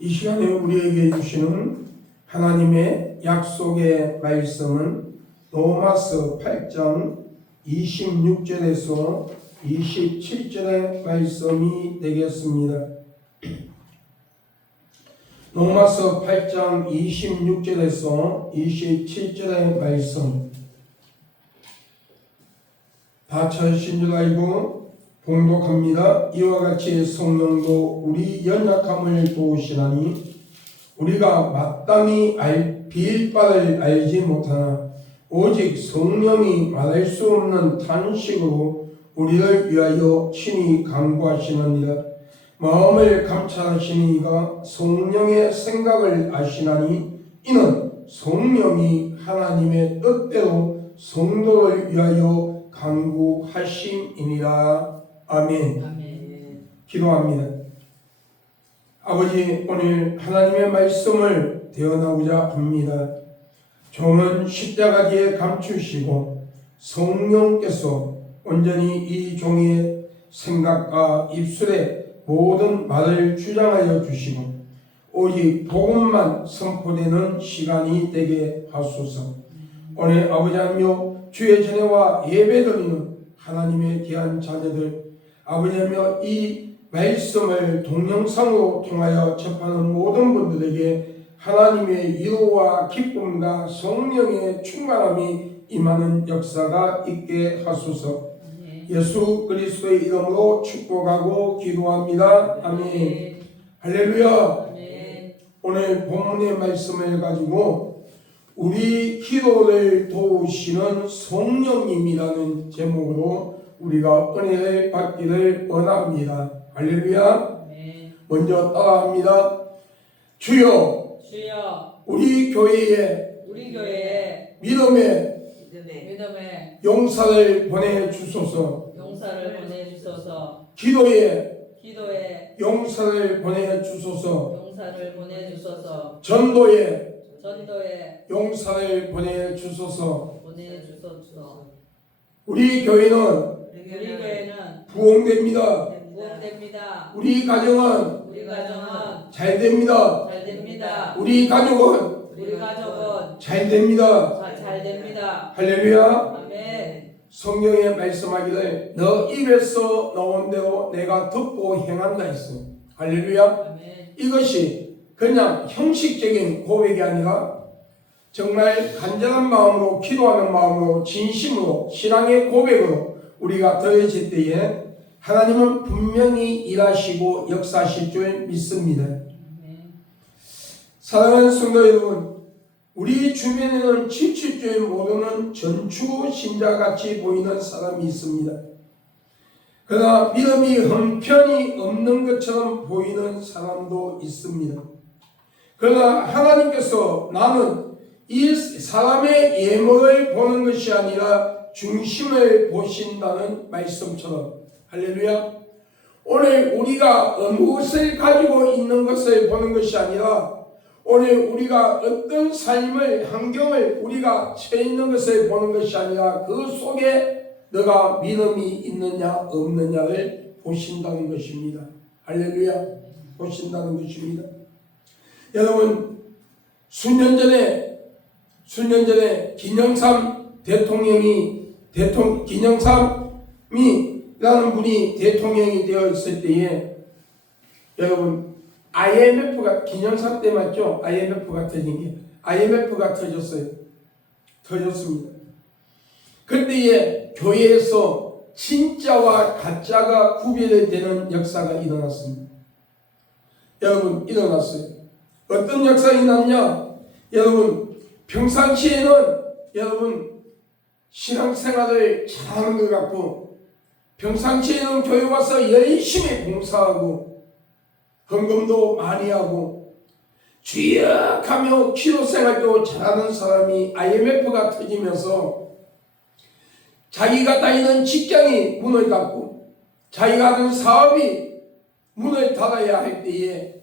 이 시간에 우리에게 주시는 하나님의 약속의 말씀은 로마서 8장 26절에서 27절의 말씀이 되겠습니다. 로마서 8장 26절에서 27절의 말씀, 다 찾으신 줄 알고 봉독합니다. 이와 같이 성령도 우리 연약함을 도우시나니 우리가 마땅히 빌 바를 알지 못하나 오직 성령이 말할 수 없는 탄식으로 우리를 위하여 친히 간구하시느니라. 마음을 감찰하시는 이가 성령의 생각을 아시나니 이는 성령이 하나님의 뜻대로 성도를 위하여 간구하심이니라. 아멘. 아멘. 기도합니다. 아버지, 오늘 하나님의 말씀을 대언하고자 합니다. 종은 십자가 뒤에 감추시고 성령께서 온전히 이 종의 생각과 입술에 모든 말을 주장하여 주시고 오직 복음만 선포되는 시간이 되게 하소서. 오늘 아버지 하며 주의 전에와 예배드리는 하나님의 귀한 자녀들, 아버지 하며 이 말씀을 동영상으로 통하여 접하는 모든 분들에게 하나님의 위로와 기쁨과 성령의 충만함이 임하는 역사가 있게 하소서. 예수 그리스도의 이름으로 축복하고 기도합니다. 아멘. 할렐루야. 오늘 본문의 말씀을 가지고 우리 기도를 도우시는 성령님이라는 제목으로 우리가 은혜를 받기를 원합니다. 할렐루야. 먼저 따라합니다. 주여, 우리 교회에 믿음의 용사를 보내주소서. 기도에 용사를 보내주소서. 전도에 용사를 보내주소서. 우리 교회는 부흥됩니다. 우리 가정은 잘됩니다. 우리 가족은 잘됩니다. 할렐루야. 성경에 말씀하기를 너 입에서 나온 대로 내가 듣고 행한다 했어요. 할렐루야. 이것이 그냥 형식적인 고백이 아니라 정말 간절한 마음으로 기도하는 마음으로 진심으로 신앙의 고백으로 우리가 드려질 때에 하나님은 분명히 일하시고 역사하실 줄 믿습니다. 사랑하는 성도 여러분, 우리 주변에는 지칠 줄 모르는 전추 신자같이 보이는 사람이 있습니다. 그러나 믿음이 형편이 없는 것처럼 보이는 사람도 있습니다. 그러나 하나님께서 나는 이 사람의 예물을 보는 것이 아니라 중심을 보신다는 말씀처럼, 할렐루야. 오늘 우리가 무엇을 가지고 있는 것을 보는 것이 아니라 오늘 우리가 어떤 삶을, 환경을 우리가 처해 있는 것을 보는 것이 아니라 그 속에 너가 믿음이 있느냐 없느냐를 보신다는 것입니다. 할렐루야. 보신다는 것입니다. 여러분, 수년 전에 김영삼 김영삼이라는 분이 대통령이 되어 있을 때에 여러분 IMF가 김영삼 때 맞죠? IMF가 터진 게 IMF가 터졌습니다. 그때에 교회에서 진짜와 가짜가 구별되는 역사가 일어났습니다. 여러분, 일어났어요. 어떤 역사가 일어났냐? 여러분, 평상시에는 여러분 신앙생활을 잘하는 것 같고 평상시에는 교회 와서 열심히 봉사하고 헌금도 많이 하고 주역하며 기도생활도 잘하는 사람이 IMF가 터지면서 자기가 다니는 직장이 문을 닫고 자기가 하는 사업이 문을 닫아야 할 때에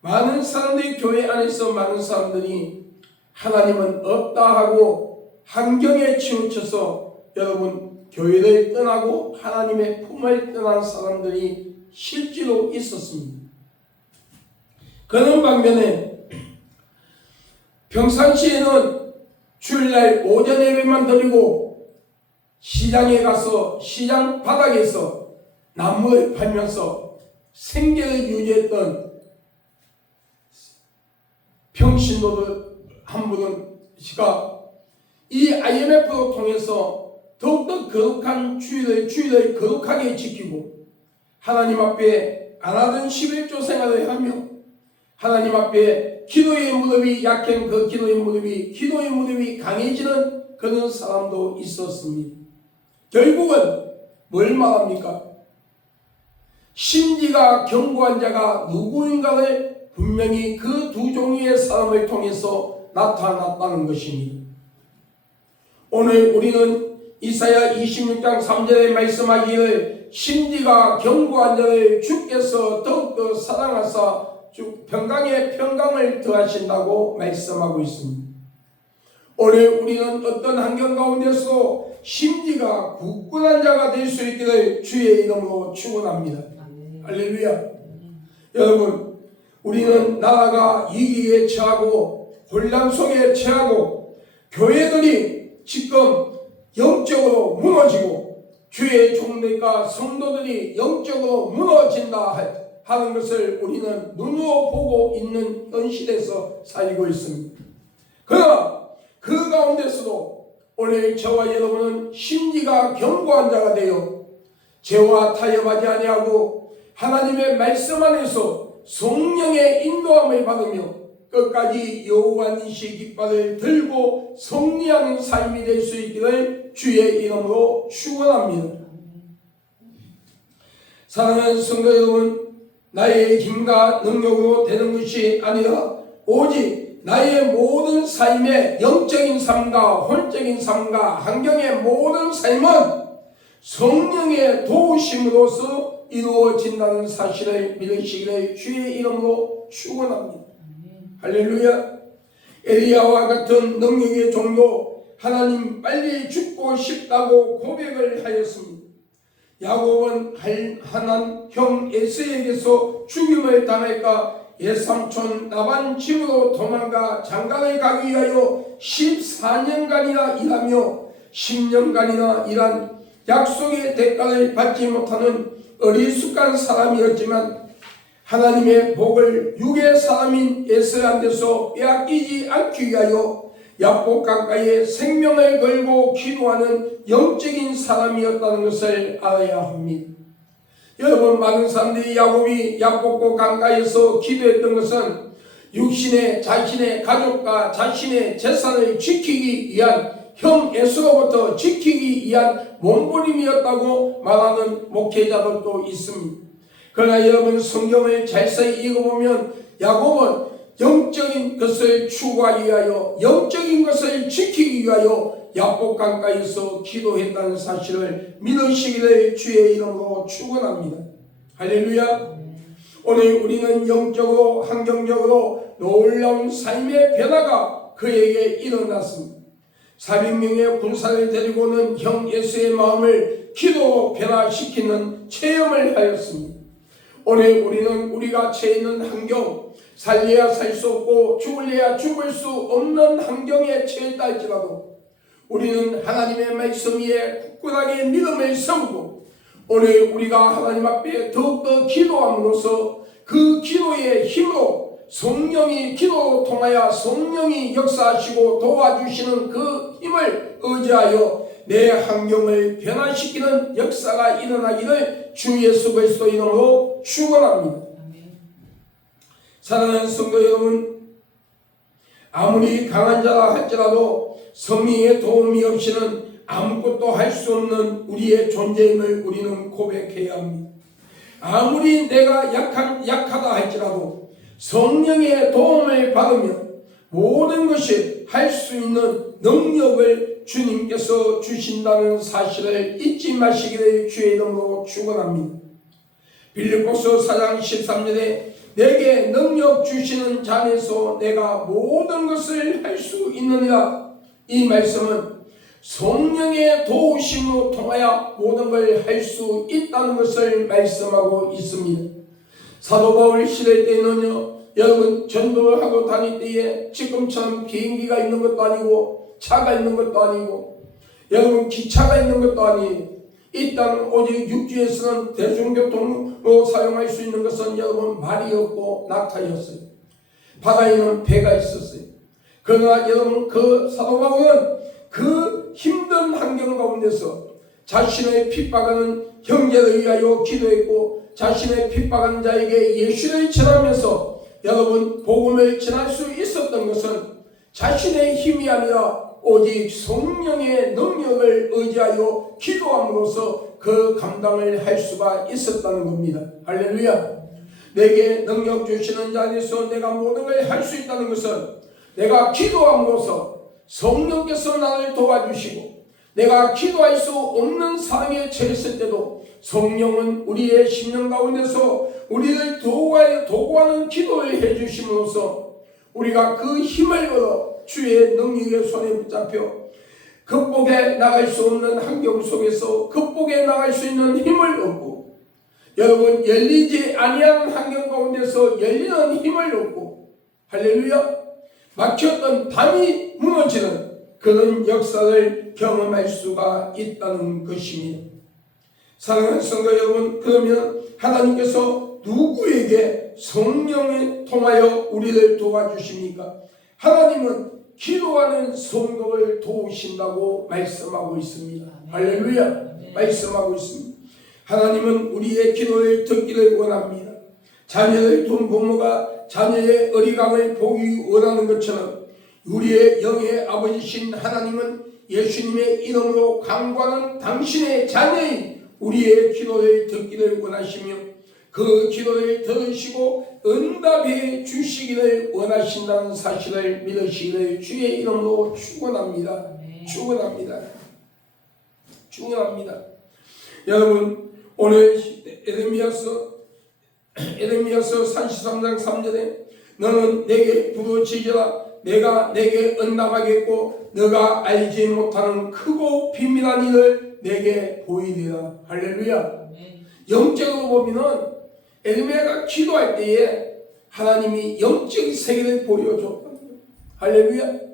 많은 사람들이 교회 안에서 많은 사람들이 하나님은 없다 하고 환경에 치우쳐서 여러분 교회를 떠나고 하나님의 품을 떠난 사람들이 실제로 있었습니다. 그런 반면에 평상시에는 주일날 오전 예배만 드리고 시장에 가서 시장 바닥에서 나무를 팔면서 생계를 유지했던 평신도들 한 분은 이 IMF로 통해서 더욱더 거룩한 주일을 거룩하게 지키고 하나님 앞에 안 하던 11조 생활을 하며 하나님 앞에 기도의 무릎이 약한 그 기도의 무릎이 강해지는 그런 사람도 있었습니다. 결국은 뭘 말합니까? 심지가 견고한 자가 누구인가를 분명히 그 두 종류의 사람을 통해서 나타났다는 것입니다. 오늘 우리는 이사야 26장 3절에 말씀하기를 심지가 견고한 자를 주께서 더욱더 사랑하사 평강에 평강을 더하신다고 말씀하고 있습니다. 오늘 우리는 어떤 환경 가운데서 심지가 굳건한 자가 될 수 있기를 주의 이름으로 축원합니다. 할렐루야. 여러분, 우리는 나라가 위기에 처하고 혼란 속에 처하고 교회들이 지금 영적으로 무너지고 주의 종들과 성도들이 영적으로 무너진다 하는 것을 우리는 눈으로 보고 있는 현실에서 살고 있습니다. 그러나 그 가운데서도 오늘 저와 여러분은 심지가 견고한 자가 되어 죄와 타협하지 아니하고 하나님의 말씀 안에서 성령의 인도함을 받으며 끝까지 여호와 니시 깃발을 들고 승리하는 삶이 될 수 있기를 주의 이름으로 축원합니다. 사랑하는 성도 여러분, 나의 힘과 능력으로 되는 것이 아니라 오직 나의 모든 삶의 영적인 삶과 혼적인 삶과 환경의 모든 삶은 성령의 도우심으로서 이루어진다는 사실을 믿으시기를 주의 이름으로 축원합니다. 할렐루야. 엘리야와 같은 능력의 종도 하나님 빨리 죽고 싶다고 고백을 하였습니다. 야곱은 하난 형 에서에게서 죽임을 당할까 예삼촌 라반 집으로 도망가 장가를 가기 위하여 14년간이나 일하며 10년간이나 일한 약속의 대가를 받지 못하는 어리숙한 사람이었지만 하나님의 복을 육의 사람인 에스라한테서 빼앗기지 않기 위하여 야복 강가에 생명을 걸고 기도하는 영적인 사람이었다는 것을 알아야 합니다. 여러분, 많은 사람들이 야곱이 야복고 강가에서 기도했던 것은 육신의 자신의 가족과 자신의 재산을 지키기 위한 형 에스로부터 지키기 위한 몸부림이었다고 말하는 목회자들도 있습니다. 그러나 여러분, 성경을 자세히 읽어보면 야곱은 영적인 것을 추구하기 위하여 영적인 것을 지키기 위하여 야복 강가에서 기도했다는 사실을 믿으시기를 주의 이름으로 축원합니다. 할렐루야. 오늘 우리는 영적으로 환경적으로 놀라운 삶의 변화가 그에게 일어났습니다. 400명의 군사를 데리고는 형 예수의 마음을 기도로 변화시키는 체험을 하였습니다. 오늘 우리는 우리가 처해 있는 환경, 살려야 살 수 없고 죽을래야 죽을 수 없는 환경에 처했다 할지라도 우리는 하나님의 말씀 위에 굳건하게 믿음을 세우고 오늘 우리가 하나님 앞에 더욱더 기도함으로써 그 기도의 힘으로 성령이 기도로 통하여 성령이 역사하시고 도와주시는 그 힘을 의지하여 내 환경을 변화시키는 역사가 일어나기를 주 예수 그리스도 이름으로 축원합니다. 사랑하는 성도 여러분, 아무리 강한 자라 할지라도 성령의 도움이 없이는 아무것도 할 수 없는 우리의 존재임을 우리는 고백해야 합니다. 아무리 내가 약하다 할지라도 성령의 도움을 받으며 모든 것이 할 수 있는 능력을 주님께서 주신다는 사실을 잊지 마시기를 주의 이름으로 축원합니다. 빌립보서 4장 13절에 내게 능력 주시는 자에서 내가 모든 것을 할 수 있느니라. 이 말씀은 성령의 도우심으로 통하여 모든 걸 할 수 있다는 것을 말씀하고 있습니다. 사도 바울 시대 때는요, 여러분 전도를 하고 다닐 때에 지금처럼 비행기가 있는 것도 아니고 차가 있는 것도 아니고 여러분 기차가 있는 것도 아니에요. 이 땅 오직 육지에서는 대중교통으로 사용할 수 있는 것은 여러분 말이었고 낙타였어요. 바다에는 배가 있었어요. 그러나 여러분 그 사도 바울은 그 힘든 환경 가운데서 자신의 핍박하는 형제를 위하여 기도했고 자신의 핍박한 자에게 예수를 전하면서 여러분 복음을 전할 수 있었던 것은 자신의 힘이 아니라 오직 성령의 능력을 의지하여 기도함으로써 그 감당을 할 수가 있었다는 겁니다. 할렐루야. 내게 능력 주시는 자 안에서 내가 모든 걸 할 수 있다는 것은 내가 기도함으로써 성령께서 나를 도와주시고 내가 기도할 수 없는 상황에 처했을 때도 성령은 우리의 심령 가운데서 우리를 도구하는 기도를 해주심으로써 우리가 그 힘을 얻어 주의 능력의 손에 붙잡혀 극복해 나갈 수 없는 환경 속에서 극복해 나갈 수 있는 힘을 얻고 여러분 열리지 아니한 환경 가운데서 열리는 힘을 얻고 할렐루야 막혔던 담이 무너지는 그런 역사를 경험할 수가 있다는 것입니다. 사랑하는 성도 여러분, 그러면 하나님께서 누구에게 성령을 통하여 우리를 도와주십니까? 하나님은 기도하는 성도를 도우신다고 말씀하고 있습니다. 할렐루야. 말씀하고 있습니다. 하나님은 우리의 기도를 듣기를 원합니다. 자녀를 둔 부모가 자녀의 어리광을 보기 원하는 것처럼 우리의 영의 아버지신 하나님은 예수님의 이름으로 간구하는 당신의 자녀인 우리의 기도를 듣기를 원하시며 그 기도를 들으시고 응답해 주시기를 원하신다는 사실을 믿으시기를 주의 이름으로 축원합니다. 축원합니다. 축원합니다. 여러분 오늘 에레미야서 33장 3절에 너는 내게 부르짖으라 내가 내게 응답하겠고 너가 알지 못하는 크고 비밀한 일을 내게 보이리라. 할렐루야. 영적으로 보면은 에레미야가 기도할 때에 하나님이 영적인 세계를 보여줬다. 할렐루야.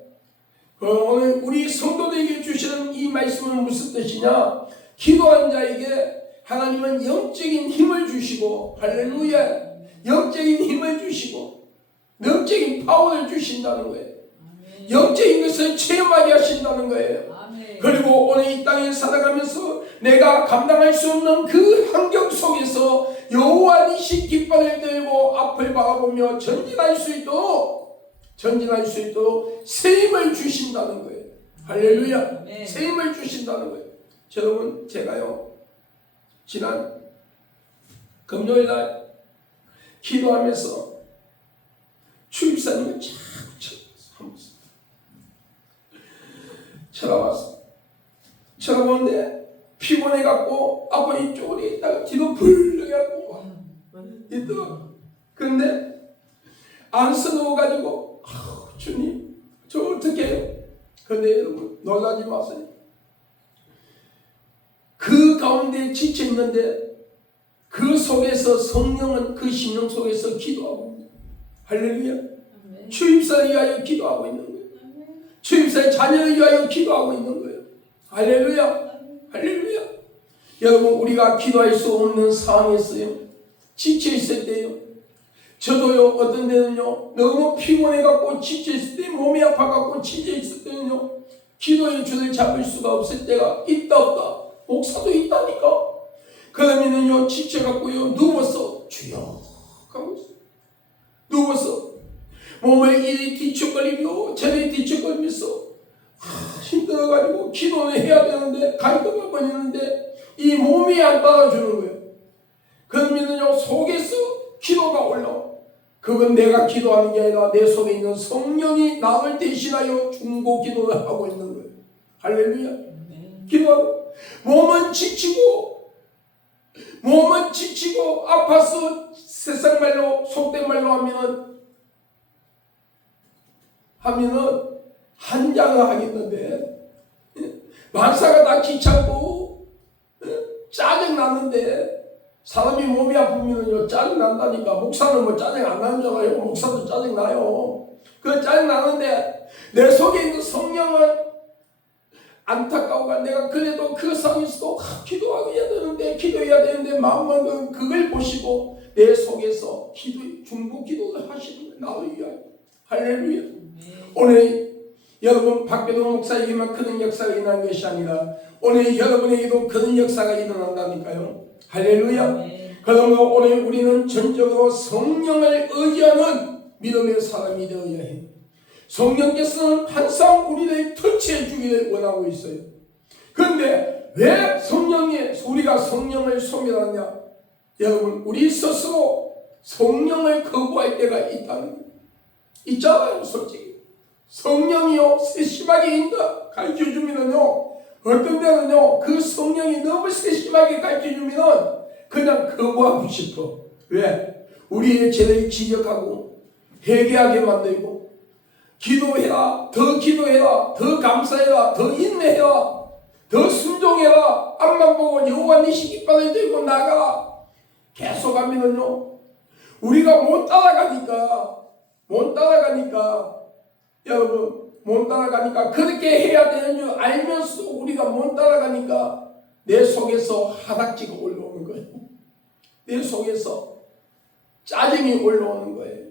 오늘 우리 성도들에게 주시는 이 말씀은 무슨 뜻이냐? 기도한 자에게 하나님은 영적인 힘을 주시고 할렐루야. 영적인 힘을 주시고 영적인 파워를 주신다는 거예요. 영적인 것을 체험하게 하신다는 거예요. 그리고 오늘 이 땅에 살아가면서 내가 감당할 수 없는 그 환경 속에서 여호와 니시 깃발을 들고 앞을 바라보며 전진할 수 있도록 새 힘을 주신다는 거예요. 할렐루야. 새 힘을 주신다는 거예요. 여러분 제가요 지난 금요일날 기도하면서 주입사님을 자꾸 쳐다봤어. 쳐다보는데 피곤해갖고 아버지 쪼그리 있다가 뒤로 불러갖고 있더라고. 그런데 안서 누워가지고 주님 저 어떻게 해요? 그런데 여러분 놀라지 마세요. 그 가운데 지쳐있는데 그 속에서 성령은 그 심령 속에서 기도하고 있는 할렐루야. 주입사를 위하여 기도하고 있는 거예요. 주입사의 자녀를 위하여 기도하고 있는 거예요. 할렐루야. 할렐루야. 여러분 우리가 기도할 수 없는 상황에서요 지쳐있을 때요 저도요 어떤 데는요 너무 피곤해갖고 지쳐있을 때 몸이 아파갖고 지쳐있을 때는요 기도의 줄을 잡을 수가 없을 때가 있다 없다. 목사도 있다니까. 그러면은요 지쳐갖고요 누워서 주여 하고 있어. 누워서 몸을 이리 뒤척거리며 저리 뒤척거리면서 힘들어가지고 기도는 해야 되는데 갈등을 벌이는데 이 몸이 안 따라주는 거예요. 그러면은요 속에서 기도가 올라와. 그건 내가 기도하는 게 아니라 내 속에 있는 성령이 나를 대신하여 중보 기도를 하고 있는 거예요. 할렐루야. 기도하고 몸은 지치고 아파서 세상 말로 속된 말로 하면은 한장을 하겠는데 만사가 다 귀찮고 짜증 나는데 사람이 몸이 아프면요 짜증 난다니까. 목사는 뭐 짜증 안 나는 줄 알아요? 목사도 짜증 나요. 그 짜증 나는데 내 속에 있는 성령은 안타까워가 내가 그래도 그 상황에서도 기도해야 되는데 마음만 그걸 보시고 내 속에서 중보 기도를 하시는 거예요. 나를 위하여. 할렐루야. 오늘 여러분 박배동 목사에게만 그런 역사가 일어난 것이 아니라 오늘 여러분에게도 그런 역사가 일어난다니까요. 할렐루야. 그러므로 오늘 우리는 전적으로 성령을 의지하는 믿음의 사람이 되어야 해요. 성령께서는 항상 우리를 터치해 주기를 원하고 있어요. 그런데 왜 우리가 성령을 소멸하냐? 여러분 우리 스스로 성령을 거부할 때가 있잖아요. 솔직히 성령이요 세심하게 가르쳐주면요 어떤 데는요 그 성령이 너무 세심하게 가르쳐주면 그냥 거부하고 싶어. 왜? 우리의 죄를 지적하고 회개하게 만들고 기도해라, 더 감사해라, 더 인내해라, 더 순종해라, 앞만 보고 여호와 네 깃발을 들고 나가라. 계속 하면은요 우리가 못 따라가니까 여러분 못 따라가니까 그렇게 해야 되는 줄 알면서도 우리가 못 따라가니까 내 속에서 하닥지가 올라오는 거예요. 내 속에서 짜증이 올라오는 거예요.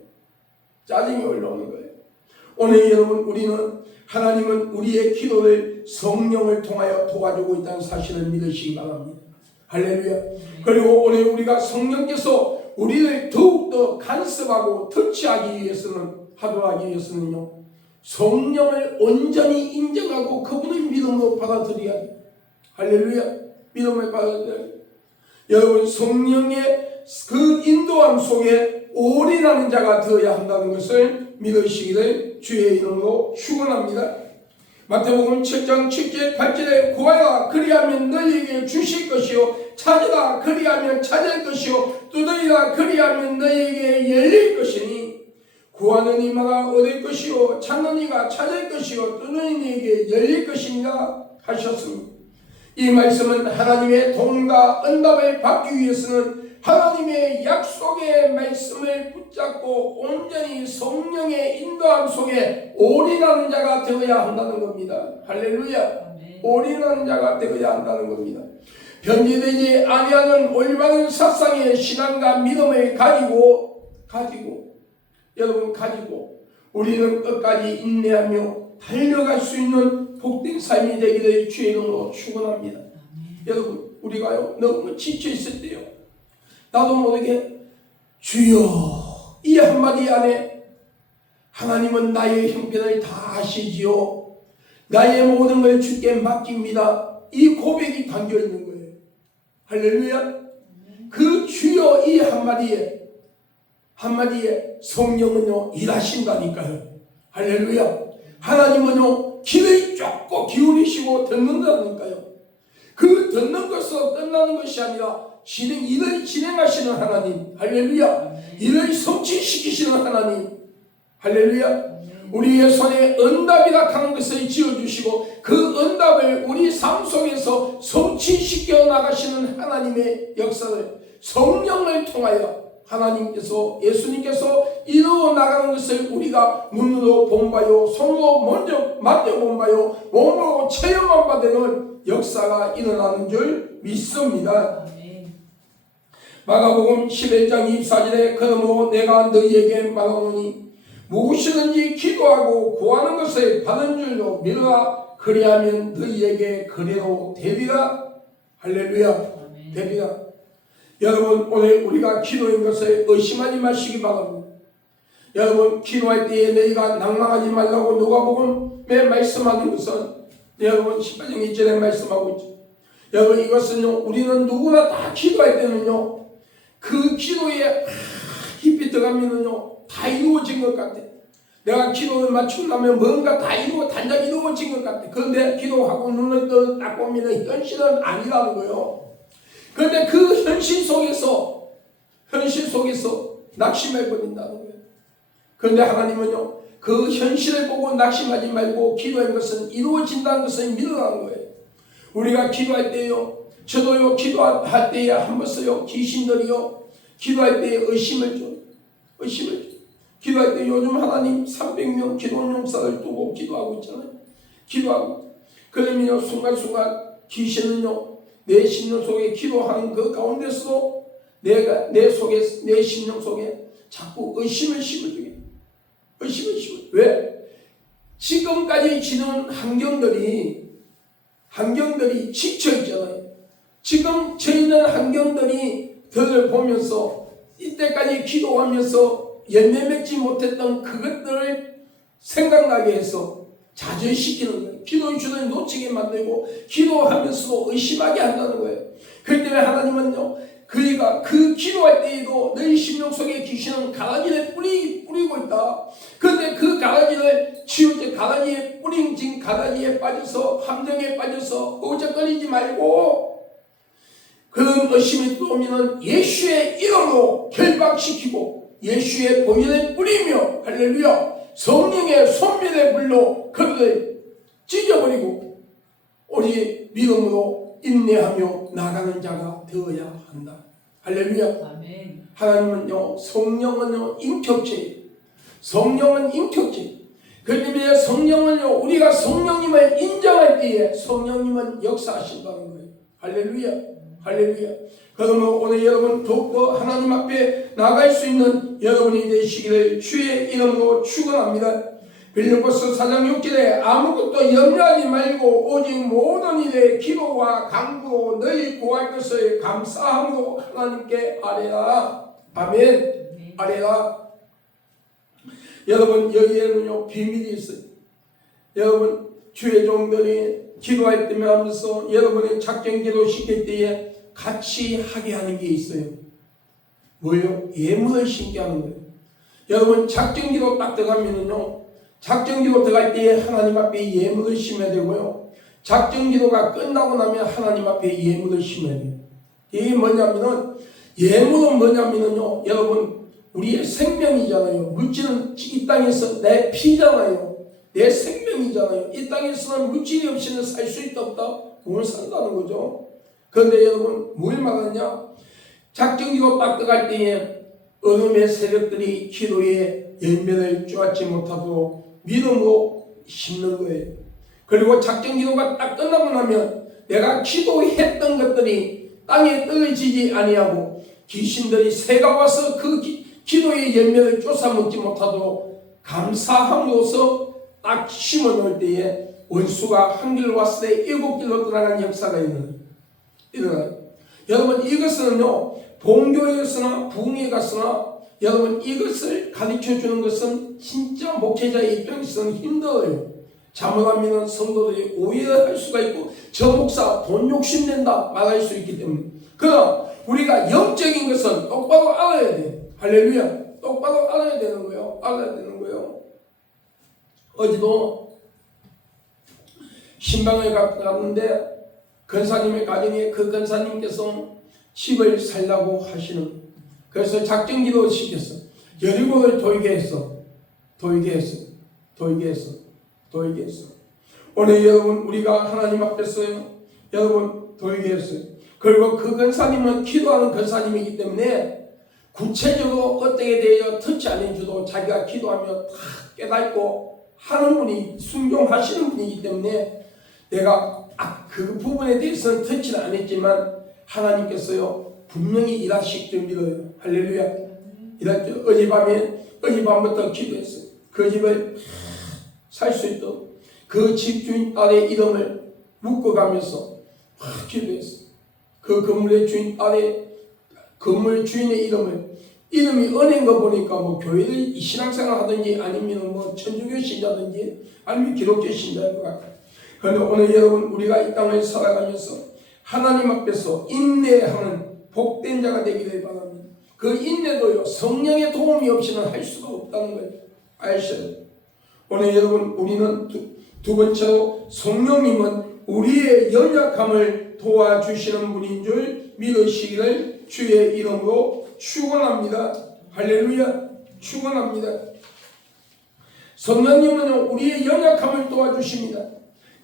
오늘 여러분 하나님은 우리의 기도를 성령을 통하여 도와주고 있다는 사실을 믿으시기 바랍니다. 할렐루야. 그리고 오늘 우리가 성령께서 우리를 더욱더 간섭하고 터치하기 위해서는요 성령을 온전히 인정하고 그분의 믿음으로 받아들여야 돼요. 할렐루야. 믿음을 받아들여야 돼요. 여러분 성령의 그 인도함 속에 올인하는 자가 되어야 한다는 것을 믿으시기를 주의 이름으로 축원합니다. 마태복음 7장 7절 8절에 구하라 그리하면 너희에게 주실 것이요 찾으라 그리하면 찾을 것이요 두드리라 그리하면 너희에게 열릴 것이니 구하는 이마가 얻을 것이요 찾는 이가 찾을 것이요 두드리는 이에게 열릴 것이니라 하셨습니다. 이 말씀은 하나님의 도움과 응답을 받기 위해서는 하나님의 약속의 말씀을 붙잡고 온전히 성령의 인도함 속에 올인하는 자가 되어야 한다는 겁니다. 할렐루야. 올인하는 자가 되어야 한다는 겁니다. 변질되지 아니하는 올바른 사상의 신앙과 믿음을 가지고 우리는 끝까지 인내하며 달려갈 수 있는 복된 삶이 되기를 주의 이름으로 축원합니다. 여러분 우리가요 너무 지쳐 있을 때요 나도 모르게 주여 이 한마디 안에 하나님은 나의 형편을 다 아시지요. 나의 모든 걸 주께 맡깁니다. 이 고백이 담겨 있는 거예요. 할렐루야. 그 주여 이 한마디에 성령은요 일하신다니까요. 할렐루야. 하나님은요 귀를 쫓고 기울이시고 듣는다니까요. 그 듣는 것으로 끝나는 것이 아니라 일을 진행하시는 하나님. 할렐루야. 일을 성취시키시는 하나님. 할렐루야. 우리의 손에 응답이라 하는 것을 지어주시고 그 응답을 우리 삶 속에서 성취시켜 나가시는 하나님의 역사를 성령을 통하여 하나님께서 예수님께서 이루어 나가는 것을 우리가 눈으로 본 바요 손으로 먼저 만져본 바요 몸으로 체험한 바 되는 역사가 일어나는 줄 믿습니다. 마가복음 11장 24절에 그러므로 내가 너희에게 말하노니 무엇이든지 기도하고 구하는 것을 받은 줄로 믿으라 그리하면 너희에게 그대로 되리라. 할렐루야. 되리라. 여러분 오늘 우리가 기도인 것을 의심하지 마시기 바랍니다. 여러분 기도할 때에 너희가 낭망하지 말라고 누가복음에 말씀하는 것은 여러분 18장 1절에 말씀하고 있죠. 여러분 이것은요 우리는 누구나 다 기도할 때는요 그 기도에 깊이 들어가면은요 다 이루어진 것 같아. 내가 기도를 맞추고 나면 뭔가 다 단장 이루어진 것 같아. 그런데 기도하고 눈을 딱 보면 현실은 아니라는 거예요. 그런데 그 현실 속에서 낙심해 버린다는 거예요. 그런데 하나님은요 그 현실을 보고 낙심하지 말고 기도한 것은 이루어진다는 것을 믿으라는 거예요. 우리가 기도할 때요 저도요 기도할 때에 한 번씩요 귀신들이요 기도할 때에 의심을 줘. 기도할 때 요즘 하나님 300명 기도용사를 두고 기도하고 있잖아요. 기도하고 그러면요 순간순간 귀신은요 내 심령 속에 기도하는 그 가운데서도 내가 내 심령 속에 자꾸 의심을 심어주게. 왜? 지금까지 지는 환경들이 지쳐있잖아요. 지금 저희는 환경들이 들 보면서 이때까지 기도하면서 열매 맺지 못했던 그것들을 생각나게 해서 좌절시키는 거예요. 기도의 주를 놓치게 만들고 기도하면서도 의심하게 한다는 거예요. 그렇기 때문에 하나님은요 그러니까 그 기도할 때에도 너희 심령 속에 귀신은 가라지를 뿌리고 있다. 그런데 그 가라지를 치우지 가라지에 뿌린 진 가라지에 빠져서 함정에 빠져서 어적거리지 말고 그런 의심이 들어오면 예수의 이름으로 결박시키고 예수의 보혈을 뿌리며 할렐루야 성령의 손밀의 불로 그들을 찢어버리고 우리 믿음으로 인내하며 나가는 자가 되어야 한다. 할렐루야. 아멘. 하나님은요 성령은요 인격체예요. 성령은 인격체. 그렇기 때문에 성령은요 우리가 성령님을 인정할 때에 성령님은 역사하신다는 거예요. 할렐루야. 그러면 오늘 여러분 더욱더 하나님 앞에 나갈 수 있는 여러분이 되시기를 주의 이름으로 축원합니다. 빌립보서 4장 6절에 아무것도 염려하지 말고 오직 모든 일에 기도와 간구로 너희 구할 것을 감사함으로 하나님께 아뢰라. 아멘. 아뢰라. 여러분 여기에는요 비밀이 있어요. 여러분 주의 종들이 기도할 때만 하면서 여러분의 작정기도 시킬 때에 같이 하게 하는 게 있어요. 뭐예요? 예물을 신게 하는 거예요. 여러분 작정기도 딱 들어가면은요 작정기도 들어갈 때에 하나님 앞에 예물을 심어야 되고요. 작정기도가 끝나고 나면 하나님 앞에 예물을 심어야 돼요. 이게 뭐냐면은 예물은 뭐냐면은요 여러분 우리의 생명이잖아요. 물질은 이 땅에서 내 피잖아요. 내 생명이잖아요. 이 땅에서는 물질이 없이는 살 수 있다 없다? 뭘 산다는 거죠. 그런데 여러분 뭘 말하냐? 작정기도 딱 들어갈 때에 어둠의 세력들이 기도의 열매를 쪼았지 못하도록 믿음으로 심는 거예요. 그리고 작정기도가 딱 끝나고 나면 내가 기도했던 것들이 땅에 떨어지지 아니하고 귀신들이 새가 와서 그 기도의 열매를 쫓아 먹지 못하도록 감사함으로써 딱 심어 놓을 때에 원수가 한 길로 왔을 때 7길로 떠나간 역사가 일어나요. 여러분 이것은요 본교회에서나 부흥회 갔으나 여러분 이것을 가르쳐 주는 것은 진짜 목회자의 입장에서는 힘들어요. 잘못하면 성도들이 오해를 할 수가 있고 저 목사 돈 욕심낸다 말할 수 있기 때문에. 그러나 우리가 영적인 것은 똑바로 알아야 돼. 할렐루야. 똑바로 알아야 되는 거예요. 어제도 신방을 갔는데 권사님의 가정에 그 권사님께서 집을 살라고 하시는, 그래서 작정기도 시켰어. 여리고를 도이게 했어. 오늘 여러분 우리가 하나님 앞에서요 여러분 도이게 했어요. 그리고 그 권사님은 기도하는 권사님이기 때문에 구체적으로 어떻게 되어 터치 안 해줘도 자기가 기도하며 다 깨닫고 하는 분이 순종하시는 분이기 때문에 내가 그 부분에 대해서는 터치는 안 했지만 하나님께서요 분명히 일하실 줄 믿어요. 할렐루야. 일하죠. 어젯밤부터 기도했어요. 그 집을 살 수 있도록 그 집주인 딸의 이름을 묶어가면서 기도했어요. 그 건물의 주인 딸의 건물 주인의 이름이 은혜인 거 보니까 뭐 교회를 신앙생활 하든지 아니면 뭐 천주교 신자든지 아니면 기독교 신자일 것 같아요. 그런데 오늘 여러분 우리가 이 땅을 살아가면서 하나님 앞에서 인내하는 복된 자가 되기를 바랍니다. 그 인내도요 성령의 도움이 없이는 할 수가 없다는 거예요. 아시죠? 오늘 여러분 우리는 두 번째로 성령님은 우리의 연약함을 도와주시는 분인 줄 믿으시기를 주의 이름으로 축원합니다. 할렐루야. 축원합니다. 성령님은 우리의 연약함을 도와주십니다.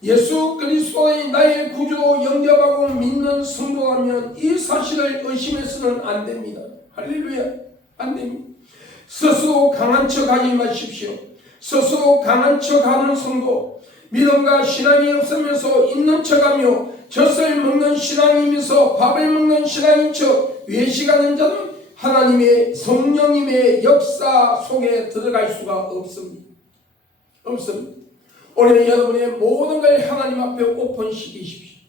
예수 그리스도의 나의 구주로 영접하고 믿는 성도라면 이 사실을 의심해서는 안 됩니다. 할렐루야. 안 됩니다. 스스로 강한 척하지 마십시오. 스스로 강한 척하는 성도, 믿음과 신앙이 없으면서 있는 척하며 젖을 먹는 신앙이면서 밥을 먹는 신앙인 척 외식하는 자는 하나님의 성령님의 역사 속에 들어갈 수가 없습니다. 없습니다. 오늘 여러분의 모든 걸 하나님 앞에 오픈시키십시오.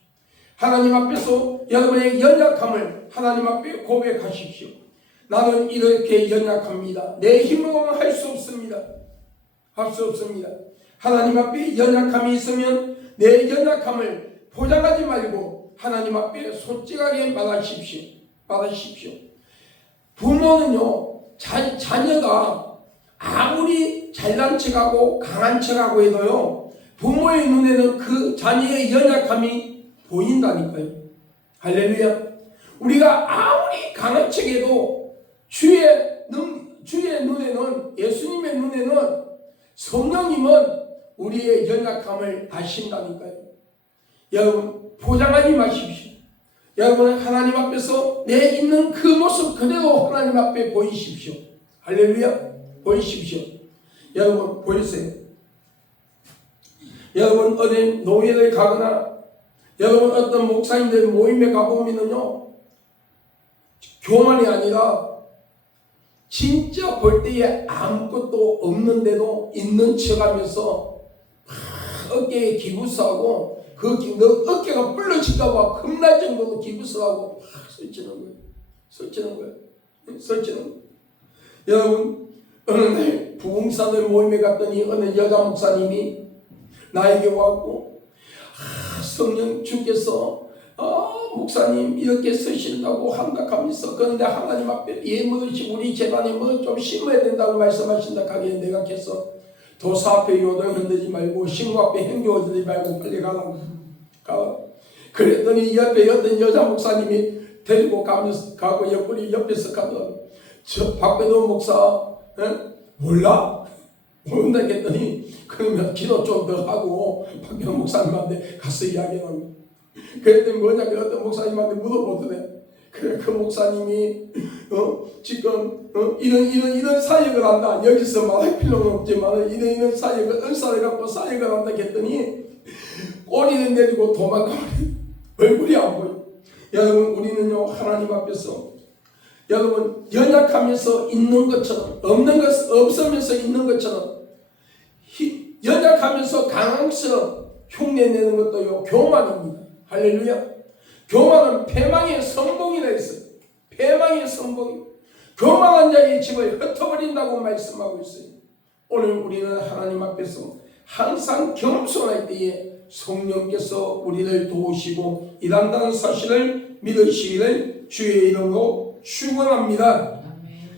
하나님 앞에서 여러분의 연약함을 하나님 앞에 고백하십시오. 나는 이렇게 연약합니다. 내 힘으로는 할 수 없습니다. 할 수 없습니다. 하나님 앞에 연약함이 있으면 내 연약함을 포장하지 말고 하나님 앞에 솔직하게 말하십시오. 말하십시오. 부모는요, 자녀가 아무리 잘난 척하고 강한 척하고 해도요, 부모의 눈에는 그 자녀의 연약함이 보인다니까요. 할렐루야. 우리가 아무리 강한 척해도 주의 눈에는, 예수님의 눈에는 성령님은 우리의 연약함을 아신다니까요. 여러분, 포장하지 마십시오. 여러분, 하나님 앞에서 내 있는 그 모습 그대로 하나님 앞에 보이십시오. 할렐루야. 보이십시오. 여러분, 보이세요? 여러분, 어디 노예를 가거나 여러분 어떤 목사님들 모임에 가보면요, 교만이 아니라 진짜 볼 때에 아무것도 없는데도 있는 척하면서 어깨에 기부스하고 너 어깨가 불러질까봐 겁날 정도로 기부스하고 설치는 거예요. 설치는 거예요. 설치는 거예요. 여러분, 어느 날 부흥사들 모임에 갔더니 어느 여자 목사님이 나에게 왔고, 성령 주께서 목사님 이렇게 쓰신다고 한다 하면서, 그런데 하나님 앞에 예물이 우리 재단에 뭐 좀 심어야 된다고 말씀하신다 하기에 내가 계속 도사 앞에 요동 흔들지 말고 신부 앞에 행교 흔들지 말고 빨리 가라고. 그랬더니 옆에 어떤 여자 목사님이 데리고 가고 옆구리 옆에서 가더라고. 저 박배도 목사 몰라? 모른다 했더니 그러면 기도 좀 더 하고 박배도 목사님한테 가서 이야기하라고. 그랬더니 뭐냐, 어떤 목사님한테 물어보더래. 그래, 그 목사님이 지금 이런 사역을 한다. 여기서 말할 필요는 없지만 이런 사역을 은사를 갖고 사역을 한다 했더니 꼬리를 내리고 도망가. 얼굴이 안 보여. 여러분, 우리는요, 하나님 앞에서 여러분 연약하면서 있는 것처럼, 없는 것 없으면서 있는 것처럼, 연약하면서 강한 것처럼 흉내내는 것도요, 교만입니다. 할렐루야. 교만은 패망의 성공이라 했어요. 패망의 성공. 교만한 자의 집을 흩어버린다고 말씀하고 있어요. 오늘 우리는 하나님 앞에서 항상 겸손할 때에 성령께서 우리를 도우시고 일한다는 사실을 믿으시기를 주의 이름으로 축원합니다.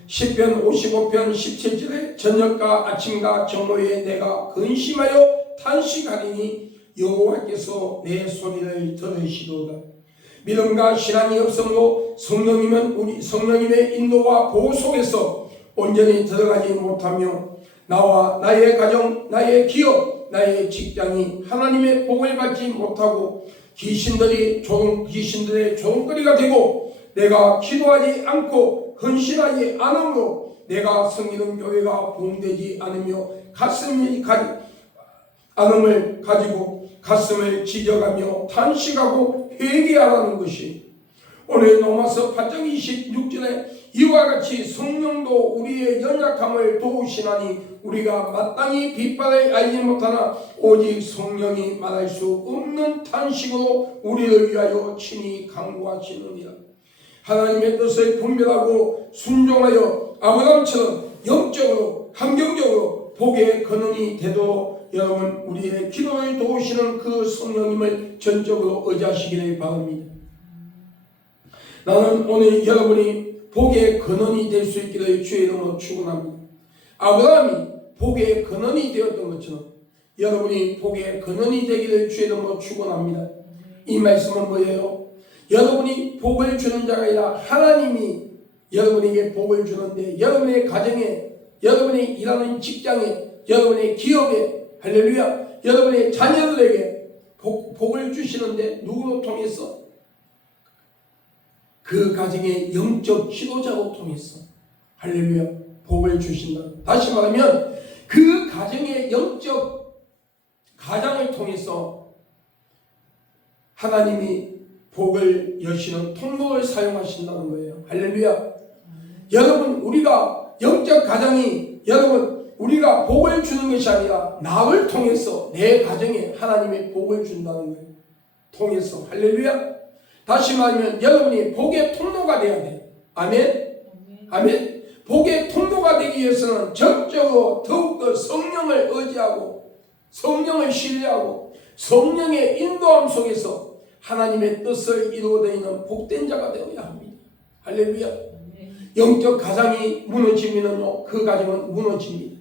시편 55편 17절에 저녁과 아침과 정오에 내가 근심하여 탄식하리니 여호와께서 내 소리를 들으시도다. 믿음과 신앙이 없으므로 성령님의 인도와 보호 속에서 온전히 들어가지 못하며 나와 나의 가정, 나의 기업, 나의 직장이 하나님의 복을 받지 못하고 귀신들의 조롱거리가 되고, 내가 기도하지 않고 헌신하지 않으므로 내가 섬기는 교회가 부흥되지 않으며 않음을 가지고 가슴을 찢어가며 탄식하고 회개하라는 것이, 오늘 로마서 8장 26절에 이와 같이 성령도 우리의 연약함을 도우시나니 우리가 마땅히 빗발을 알지 못하나 오직 성령이 말할 수 없는 탄식으로 우리를 위하여 친히 간구하시느니라. 하나님의 뜻을 분별하고 순종하여 아브라함처럼 영적으로 함경적으로 복의 근원이 되도록 여러분, 우리의 기도를 도우시는 그 성령님을 전적으로 의지하시기를 바랍니다. 나는 오늘 여러분이 복의 근원이 될 수 있기를 주의 이름으로 축원합니다. 아브라함이 복의 근원이 되었던 것처럼 여러분이 복의 근원이 되기를 주의 이름으로 축원합니다. 이 말씀은 뭐예요? 여러분이 복을 주는 자가 아니라 하나님이 여러분에게 복을 주는데, 여러분의 가정에, 여러분이 일하는 직장에, 여러분의 기업에, 할렐루야, 여러분의 자녀들에게 복을 주시는데 누구로 통해서? 그 가정의 영적 지도자로 통해서 할렐루야 복을 주신다. 다시 말하면 그 가정의 영적 가장을 통해서 하나님이 복을 여시는 통로를 사용하신다는 거예요. 할렐루야. 여러분 우리가 영적 가장이 여러분 우리가 복을 주는 것이 아니라 나를 통해서 내 가정에 하나님의 복을 준다는 거예요. 통해서 할렐루야. 다시 말하면 여러분이 복의 통로가 되어야 돼요. 아멘. 아멘. 복의 통로가 되기 위해서는 적극적으로 더욱더 성령을 의지하고 성령을 신뢰하고 성령의 인도함 속에서 하나님의 뜻을 이루어내는 복된 자가 되어야 합니다. 할렐루야. 영적 가장이 무너지면요 그 가정은 무너집니다.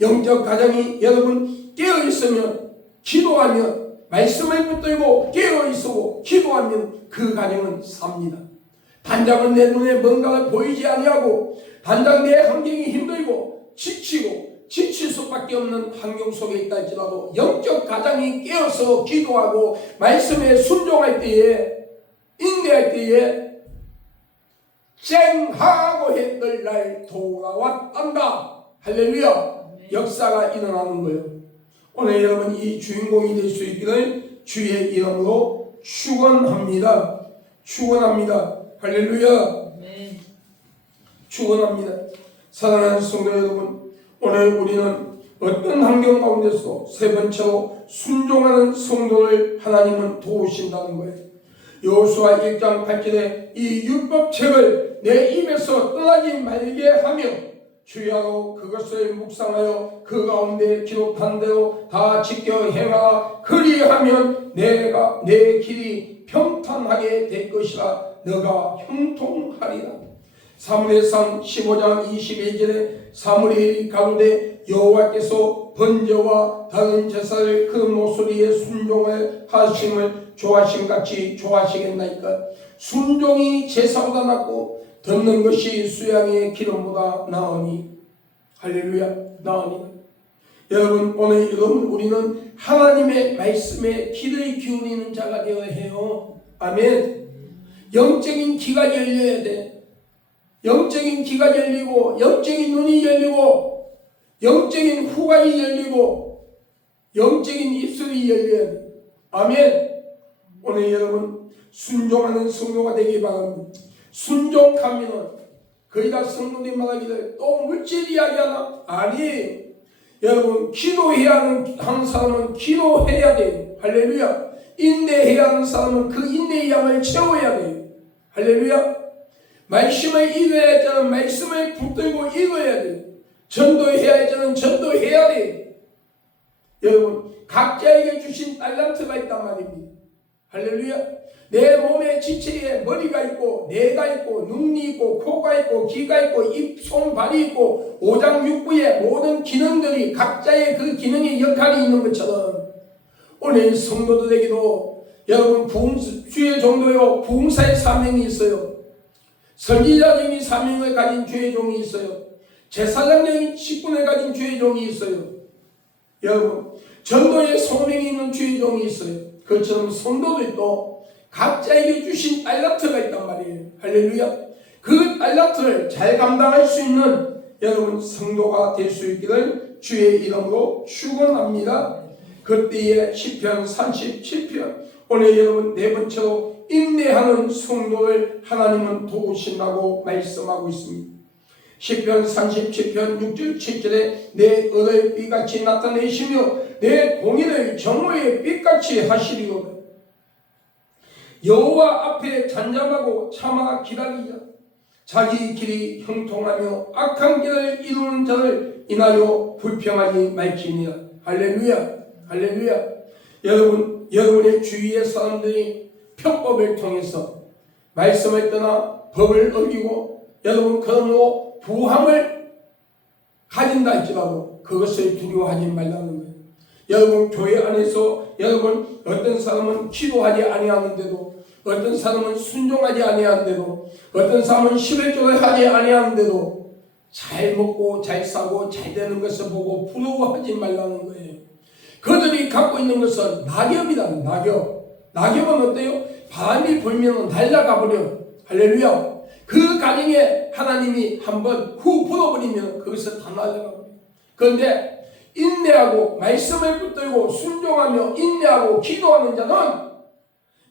영적 가정이 여러분 깨어있으면 기도하면 말씀을 붙들고 깨어있고 기도하면 그 가정은 삽니다. 단장은 내 눈에 뭔가를 보이지 아니하고 단장 내 환경이 힘들고 지치고 지칠 수밖에 없는 환경 속에 있다 할지라도 영적 가장이 깨어서 기도하고 말씀에 순종할 때에 인내할 때에 쨍하고 했던 날 돌아왔단다. 할렐루야. 역사가 일어나는 거예요. 오늘 여러분 이 주인공이 될 수 있기를 주의 이름으로 축원합니다. 축원합니다. 할렐루야. 축원합니다. 사랑하는 성도 여러분, 오늘 우리는 어떤 환경 가운데서 세 번째로 순종하는 성도를 하나님은 도우신다는 거예요. 여호수아 1장 8절에 이 율법책을 내 입에서 떠나지 말게 하며 주야로 그것을 묵상하여 그 가운데 기록한 대로 다 지켜 행하라. 그리하면 내가 내 길이 평탄하게 될 것이라. 너가 형통하리라. 사무엘상 15장 22절에 사무엘이 가로되 여호와께서 번제와 다른 제사를 그 모서리에 순종을 하심을 좋아하심같이 좋아하시겠나이까. 순종이 제사보다 낫고 듣는 것이 수양의 기름보다 나으니. 할렐루야. 나으니. 여러분 오늘 여러분 우리는 하나님의 말씀에 귀를 기울이는 자가 되어야 해요. 아멘. 영적인 귀가 열려야 돼. 영적인 귀가 열리고 영적인 눈이 열리고 영적인 후각이 열리고 영적인 입술이 열려야 돼. 아멘. 오늘 여러분 순종하는 성도가 되기 바랍니다. 순종하면 거의 다 성도들이 말하기를 또 물질 이야기하나? 아니. 여러분 기도해야 하는 사람은 기도해야 돼요. 할렐루야. 인내해야 하는 사람은 그 인내의 양을 채워야 돼요. 할렐루야. 말씀을 읽어야 할 자는 말씀을 붙들고 읽어야 돼요. 전도해야 할 자는 전도해야 돼요. 여러분 각자에게 주신 달란트가 있단 말입니다. 할렐루야. 내 몸의 지체에 머리가 있고 뇌가 있고 눈이 있고 코가 있고 귀가 있고 입, 손, 발이 있고 오장육부의 모든 기능들이 각자의 그 기능의 역할이 있는 것처럼 오늘 성도들에게도 여러분 주의 종도요 부흥사의 사명이 있어요. 선지자적인 사명을 가진 주의 종이 있어요. 제사장적인 직분을 가진 주의 종이 있어요. 여러분 전도의 소명이 있는 주의 종이 있어요. 그처럼 성도들도 각자에게 주신 달란트가 있단 말이에요. 할렐루야. 그 달란트를 잘 감당할 수 있는 여러분 성도가 될 수 있기를 주의 이름으로 축원합니다. 그때에 시편 37편 오늘 여러분 네 번째로 인내하는 성도를 하나님은 도우신다고 말씀하고 있습니다. 시편 37편 6절 7절에 내 의를 빛같이 나타내시며 내 공의를 정오의 빛같이 하시리로다. 여호와 앞에 잠잠하고 참아 기다리자. 자기 길이 형통하며 악한 길을 이루는 자를 인하여 불평하지 말지니라. 할렐루야. 할렐루야. 여러분의 주위의 사람들이 편법을 통해서 말씀을 떠나 법을 어기고 여러분 그러므로 부함을 가진다 할지라도 그것을 두려워하지 말라는 거예요. 여러분 교회 안에서 여러분 어떤 사람은 기도하지 아니하는데도 어떤 사람은 순종하지 아니하는데도 어떤 사람은 11조를 하지 아니하는데도 잘 먹고 잘 사고 잘 되는 것을 보고 부러워하지 말라는 거예요. 그들이 갖고 있는 것은 낙엽이다. 낙엽은 어때요? 바람이 불면 날아가 버려. 할렐루야. 그 가정에 하나님이 한번 후 불어버리면 거기서 다 날아가 버려. 그런데 인내하고 말씀을 붙들고 순종하며 인내하고 기도하는 자는,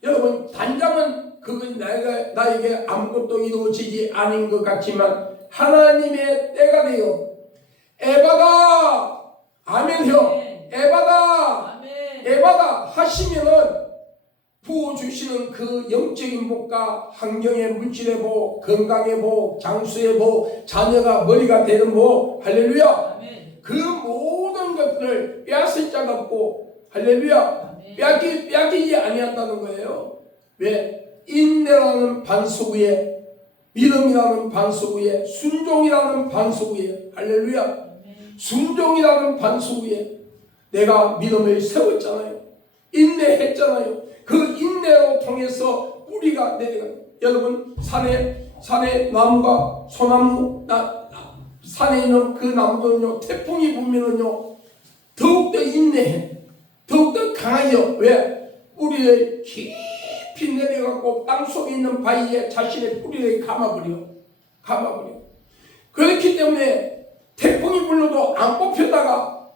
여러분, 단장은 그건 나에게 아무것도 이루어지지 않은 것 같지만 하나님의 때가 되어 에바다, 아멘요, 에바다, 에바다 하시면은 부어주시는 그 영적인 복과 환경의 물질의 복, 건강의 복, 장수의 복, 자녀가 머리가 되는 복, 할렐루야. 아멘. 그 모든 것들을 빼앗을 자가 없고, 할렐루야. 빼앗기지 아니한다는 거예요. 왜? 인내라는 반석 위에, 믿음이라는 반석 위에, 순종이라는 반석 위에, 할렐루야. 아멘. 순종이라는 반석 위에 내가 믿음을 세웠잖아요. 인내했잖아요. 그 인내로 통해서 뿌리가 내려가요. 여러분, 산에 나무가 소나무, 산에 있는 그 나무들은요, 태풍이 불면은요, 더욱더 인내해. 더욱더 강하죠. 왜? 뿌리를 깊이 내려가고 땅속에 있는 바위에 자신의 뿌리를 감아버려. 그렇기 때문에 태풍이 불러도 안 뽑혔다가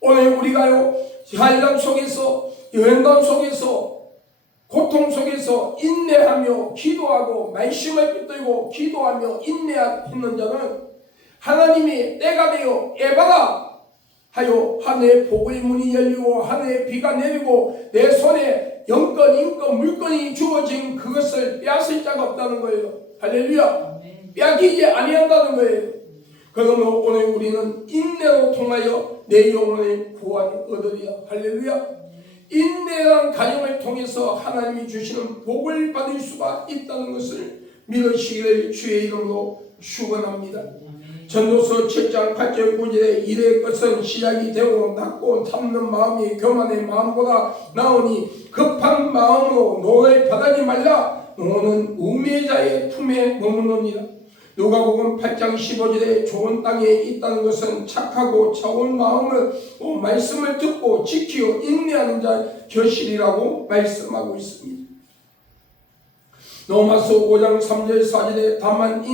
오늘 우리가요, 혈관 속에서, 여행관 속에서, 고통 속에서 인내하며 기도하고 말씀을 붙들고 기도하며 인내하는 자는 하나님이 때가 되어 에바다 하여 하늘의 복의 문이 열리고 하늘의 비가 내리고 내 손에 영권, 인권, 물건이 주어진 그것을 빼앗을 자가 없다는 거예요. 할렐루야. 빼앗기지 아니한다는 거예요. 그러면 오늘 우리는 인내로 통하여 내 영혼의 구원을 얻으리라. 할렐루야. 인내란 가정을 통해서 하나님이 주시는 복을 받을 수가 있다는 것을 믿으시기를 주의 이름으로 축원합니다. 전도서 7장 8절 9절에 이래 것은 시작이 되고 낮고 참는 마음이 교만의 마음보다 나으니 급한 마음으로 노를 받지 말라. 노는 우매자의 품에 머무느니라. 누가복음 8장 15절에 좋은 땅에 있다는 것은 착하고 차온 마음을 말씀을 듣고 지키어 인내하는 자 결실이라고 말씀하고 있습니다. 로마서 5장 3절 4절에 다만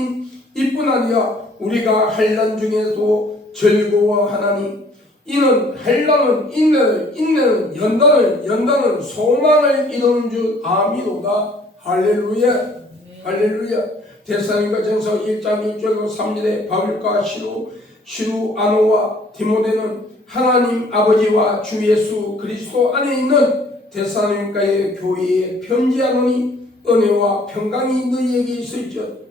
이뿐 아니라 우리가 환난 중에도 즐거워하나니 이는 환난은 인내를, 인내는 연단을, 연단은 소망을 이루는 줄 아미로다. 할렐루야. 할렐루야. 데살로니가전서 1장 1절로 3절에 바울과 시루아노와 디모데는 하나님 아버지와 주 예수 그리스도 안에 있는 데살로니가의 교회에 편지하노니 은혜와 평강이 너희에게 있을지어다.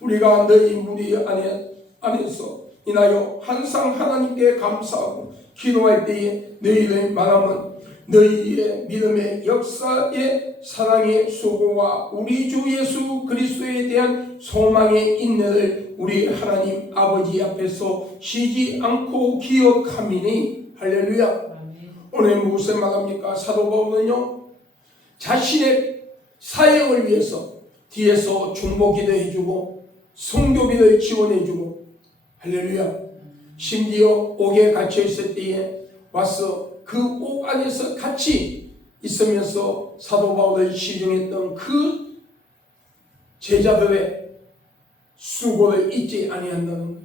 우리가 너희 무리 안에서 인하여 항상 하나님께 감사하고 기도할 때에 너희를 말하면 너희의 믿음의 역사의 사랑의 수고와 우리 주 예수 그리스도에 대한 소망의 인내를 우리 하나님 아버지 앞에서 쉬지 않고 기억함이니. 할렐루야. 오늘 무엇을 말합니까? 사도 바울은요, 자신의 사역을 위해서 뒤에서 중보기도 해주고 성교비를 지원해주고, 할렐루야. 심지어 옥에 갇혀있을 때에 와서 그 옥 안에서 같이 있으면서 사도 바울을 시중했던 그 제자들의 수고를 잊지 아니한다는 거예요.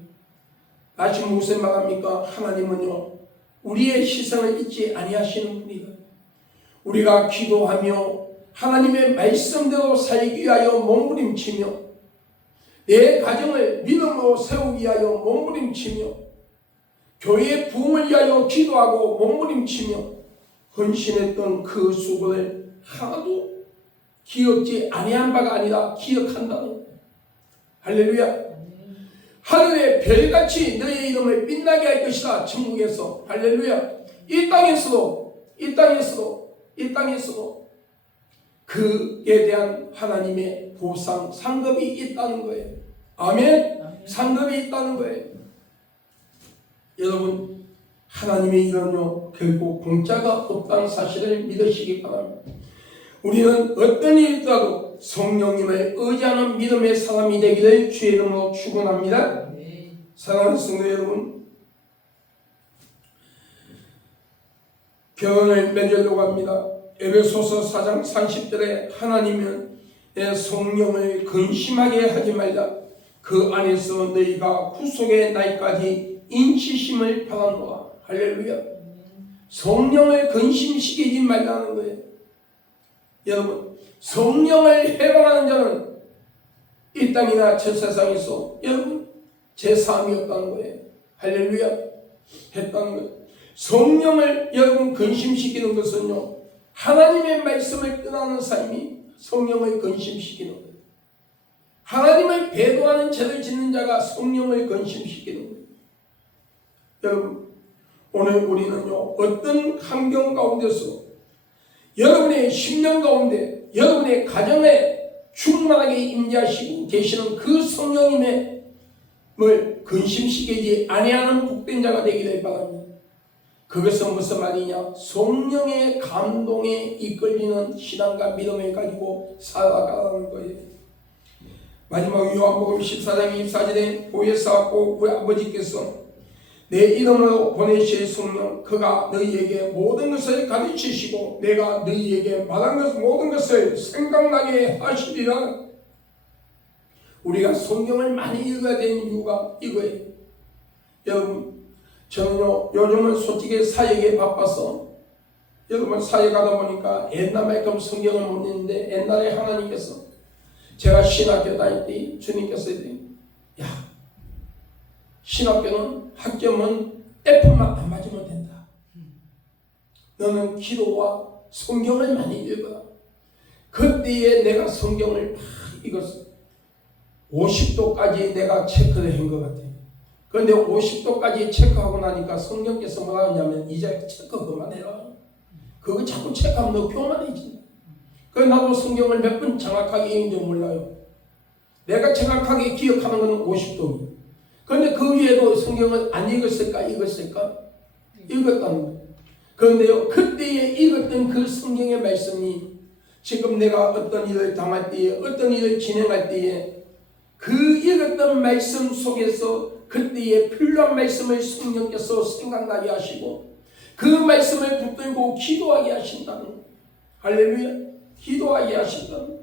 다시 무슨 말합니까? 하나님은요, 우리의 희생을 잊지 아니하시는 분이다. 우리가 기도하며 하나님의 말씀대로 살기 위하여 몸부림치며 내 가정을 믿음으로 세우기 위하여 몸부림치며 교회의 부흥을 위하여 기도하고 몸부림치며 헌신했던 그 수고를 하나도 기억지 아니한 바가 아니라 기억한다는 거예요. 할렐루야. 하늘의 별같이 너의 이름을 빛나게 할 것이다. 천국에서. 할렐루야. 이 땅에서도 그에 대한 하나님의 보상, 상급이 있다는 거예요. 아멘. 상급이 있다는 거예요. 여러분, 하나님의 일은요, 결국 공짜가 없다는 사실을 믿으시기 바랍니다. 우리는 어떤 일이라도 성령님을 의지하는 믿음의 사람이 되기를 주의 이름으로 축원합니다. 사랑하는 성도 여러분, 결론을 맺으려고 합니다. 에베소서 4장 30절에 하나님은 내 성령을 근심하게 하지 말라. 그 안에서 너희가 구속의 날까지 인치심을 바라노라. 할렐루야. 성령을 근심시키지 말라는 거예요. 여러분, 성령을 해방하는 자는 이 땅이나 저 세상에서 여러분 제3이 없다는 거예요. 할렐루야. 했다는 거예요. 성령을 여러분 근심시키는 것은요, 하나님의 말씀을 떠나는 삶이 성령을 근심시키는 거예요. 하나님을 배도하는 죄를 짓는 자가 성령을 근심시키는 거예요. 여러분, 오늘 우리는요, 어떤 환경 가운데서 여러분의 심령 가운데 여러분의 가정에 충만하게 임재하시고 계시는 그 성령님의 뭘 근심시키지 아니하는 복된 자가 되기를 바랍니다. 그것은 무슨 말이냐? 성령의 감동에 이끌리는 신앙과 믿음을 가지고 살아가라는 거예요. 마지막 요한복음 14장 24절에 보혜사 꼭 우리 아버지께서 내 이름으로 보내실 성령, 그가 너희에게 모든 것을 가르치시고 내가 너희에게 말한 모든 것을 생각나게 하시리라. 우리가 성경을 많이 읽어야 되는 이유가 이거예요. 여러분, 저는요, 요즘은 솔직히 사역에 바빠서 여러분 사역하다 보니까 옛날만큼 성경을 못 읽는데, 옛날에 하나님께서 제가 신학교 다닐 때 주님께서 야, 신학교는 학점은 F만 안 맞으면 된다. 너는 기도와 성경을 많이 읽어라. 그때에 내가 성경을 막 읽었어. 50도까지 내가 체크를 한 것 같아요. 그런데 50도까지 체크하고 나니까 성령께서 뭐라 하냐면 이제 체크 그만해라. 그거 자꾸 체크하면 너 교만해진다. 그래서 나도 성경을 몇 번 정확하게 읽은 줄 몰라요. 내가 정확하게 기억하는 것은 50도. 그런데 그 위에도 성경을 안 읽었을까? 읽었다는 거예요. 그런데요, 그때에 읽었던 그 성경의 말씀이 지금 내가 어떤 일을 당할 때에, 어떤 일을 진행할 때에 그 읽었던 말씀 속에서 그때에 필요한 말씀을 성령께서 생각나게 하시고 그 말씀을 붙들고 기도하게 하신다는 거예요. 할렐루야. 기도하게 하신다는 거예요.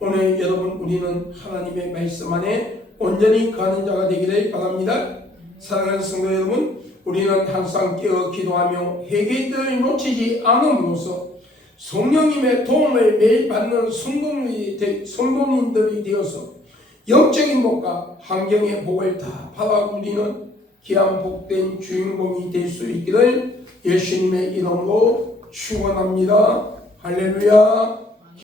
오늘 여러분, 우리는 하나님의 말씀 안에 온전히 가는 자가 되기를 바랍니다. 사랑하는 성도 여러분, 우리는 항상 깨어 기도하며 회개들을 놓치지 않음으로써 성령님의 도움을 매일 받는 성도님들이 되어서 영적인 복과 환경의 복을 다 받아 누리는 귀한 복된 주인공이 될 수 있기를 예수님의 이름으로 축원합니다. 할렐루야.